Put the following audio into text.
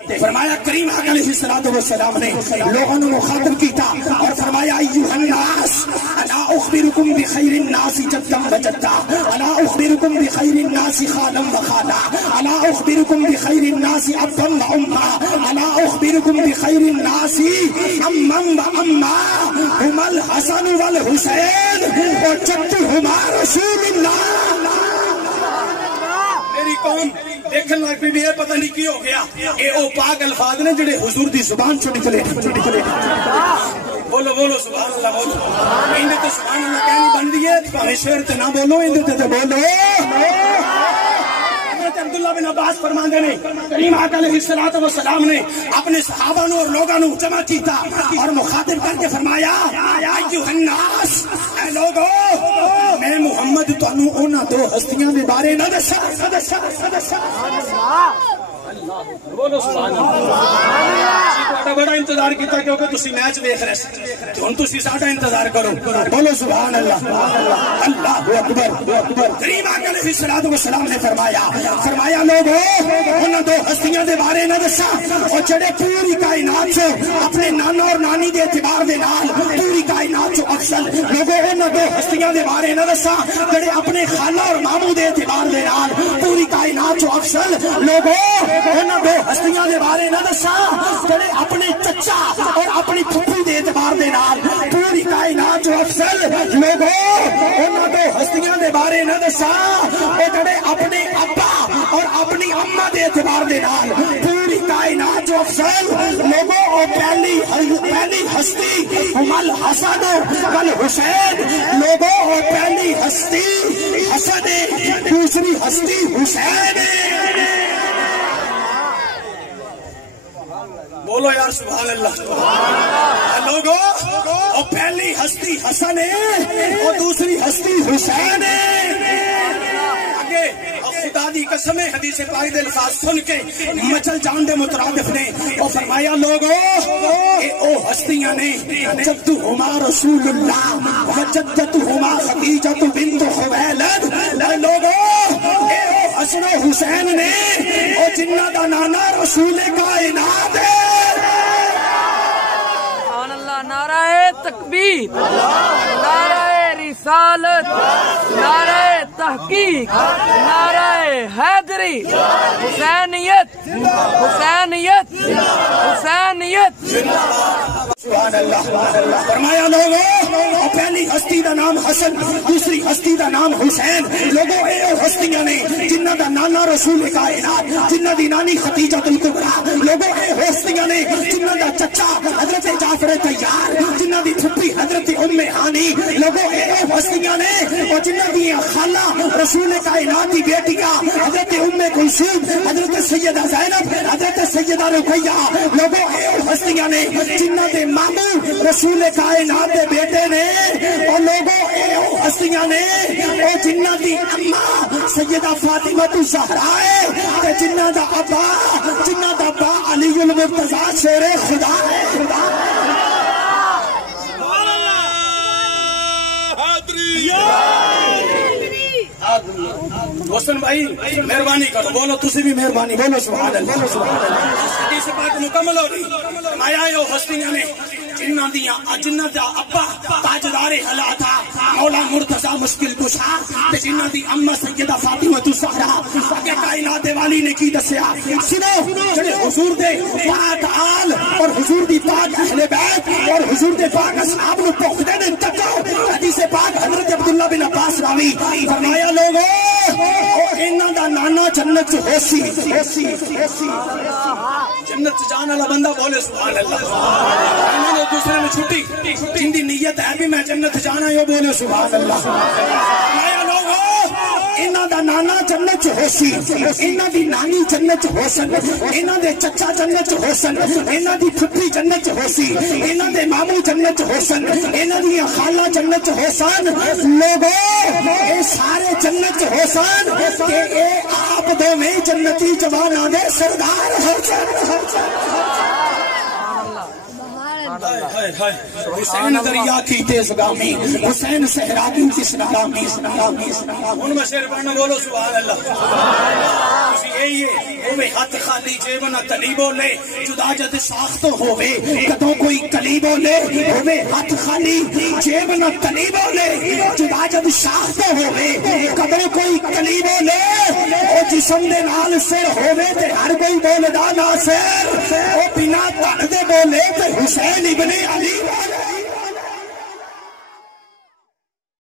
فرمایا کریم آقا علیہ السلام نے لوگوں نے مخاطب کیتا اور فرمایا ایھا الناس انا اخبرکم بخیر الناس جدا وجدا انا اخبرکم بخیر الناس خالا وخالا انا اخبرکم بخیر الناس ابا واما انا اخبرکم بخیر الناس اما واما هما الحسن والحسین وجدهما رسول اللہ۔ میری قوم دیکھن لگ پی بھی ہے پتہ نہیں کی ہو گیا، اے او پاک الفاظ نے جڑے حضور دی زبان چوں نکلے۔ بولو بولو سبحان اللہ بولو، اندے تے سبحان اللہ کہنی بن دی ہے، بھاویں شعر تے نہ بولو اندے تے بولو۔ حضرت عبداللہ بن عباس فرماندے نے کریم آقا علیہ السلام نے اپنے صحابہ نو اور لوگاں نو جمع کیتا اور مخاطب کر کے فرمایا ایھا الناس، اے لوگو میں محمد تانوں انہاں دو ہستیاں دے بارے نہ دساں۔ بولو سبحان اللہ۔ بڑا انتظار کیتا کیونکہ تسی میچ دیکھ رہے سی، ہن تسی ساڈا انتظار کرو۔ بولو سبحان اللہ، اللہ اکبر۔ کریم آقا علیہ السلام نے فرمایا لوگو انہاں دو ہستیاں دے بارے نہ دساں او جڑے پوری کائنات چ اپنے نانا اور نانی دے اعتبار دے نال پوری کائنات چ افضل، لوگو انہاں دو ہستیاں دے بارے نہ دساں جڑے اپنے خالہ اور ماموں دے اعتبار دے نال پوری کائنات چ افضل، لوگو انہاں دو ہستیاں دے بارے نہ دساں جڑے اپنے چچا اور اپنی پھپھی دے اعتبار دے نال پوری کائنات جو افضل، لوگو انہاں دو ہستیاں دے بارے نہ دساں او جڑے اپنے ابا اور اپنی اماں دے اعتبار دے نال پوری کائنات جو افضل، لوگو او پہلی ہستی ہم الحسن والحسین، لوگو او پہلی ہستی حسن ہے، دوسری ہستی حسین ہے۔ بولو یار سبحان اللہ۔ لوگو اور پہلی ہستی حسن ہے اور دوسری ہستی حسین ہے۔ آگے خدا دی قسم ہے، حدیث پاک دے الفاظ سن کے مچل جان دے مترادف نے اور فرمایا لوگو اے او ہستیاں نے جدہما رسول اللہ وجدتہما خدیجہ بنت خویلد، لوگو اے او حسن و حسین نے اور جنہ دا نانا رسول کائنات ہے۔ نعرہ تکبیر، نعرہ رسالت، نعرہ تحقیق، نعرہ حیدری، حسینیت حسینیت حسینیت۔ سبحان اللہ۔ فرمایا لوگو پہلی ہستی دا نام حسن، دوسری ہستی دا نام حسین، لوگو اے او ہستیاں نے جنہ دا نانا رسول کائنات، جنہ دی نانی خدیجہ الکبریٰ، لوگو اے ہستیاں نے جنہ دا چچا حضرت جعفر طیار، جنہ دی پھپھی حضرت ام ہانی، لوگو اے او ہستیاں نے اور جنہ دی خالہ رسول کائنات دی بیٹیاں حضرت ام کلثوم، حضرت سیدہ زینب، حضرت سیدہ رقیہ، لوگو اے او ہستیاں نے جنہ دے ماموں رسول کائنات دے بیٹے نے اور لوگوں اے او ہستیاں نے اور جنہ دی اماں سیدہ فاطمہ الزہرا ہے تے جنہ دا ابا علی المرتضیٰ شیر خدا ہے۔ حسن بھائی مہربانی کرو، بولو تسی بھی مہربانی، بولو سبحان اللہ۔ حدیث پاک مکمل ہو رہی، فرمایا او ہستیاں نے جنہ دا ابا تاجدار حلا تھا مولا مرتضیٰ مشکل کشا تے جنہ دی اماں سیدہ فاطمہ الزہرا، اگے کائنات والی نے کی دسیا، سنو جڑے حضور دے پاک آل اور حضور دی پاک اہل بیت اور حضور دے پاک اصحاب نو پوکھدے نے تکو۔ حدیث پاک حضرت عبداللہ بن عباس راوی، فرمایا لوگو انہاں دا نانا جنت ہوسی، جنت جان والا بندہ بولے سبحان اللہ۔ دوسرے میں چھٹی جن دی نیت ہے بھی میں جنت جانا ہے وہ بولے سبحان اللہ۔ انہاں دا نانا جنت ہوسی، انہاں دی نانی جنت ہوسن، انہاں دے چچا جنت ہوسن، انہاں دی پھپھی جنت ہوسی، انہاں دے ماموں جنت ہوسن، انہاں دی خالہ جنت ہوسن، لوگو اے سارے جنت ہوسن کہ اے آپ دو میں جنتی جواناں دے سردار ہوسن۔ حسین دریا کی تیزگامی حسین صحرا کی تسنامی ان میں شیر پڑھنا بولو سبحان اللہ یہی ہے وہ ہاتھ خالی جیب نہ تلی بولے جدا جد ساخت ہوئے کدوں کوئی کلی بولے ہوئے ہاتھ خالی جیب نہ تلی بولے جدا جد ساخت ہوئے کدوں کوئی کلی بولے او جسم دے نال سر ہوئے تے ہر کوئی بولدا نہ سر او بنا تن دے بولے تے حسین ابن علی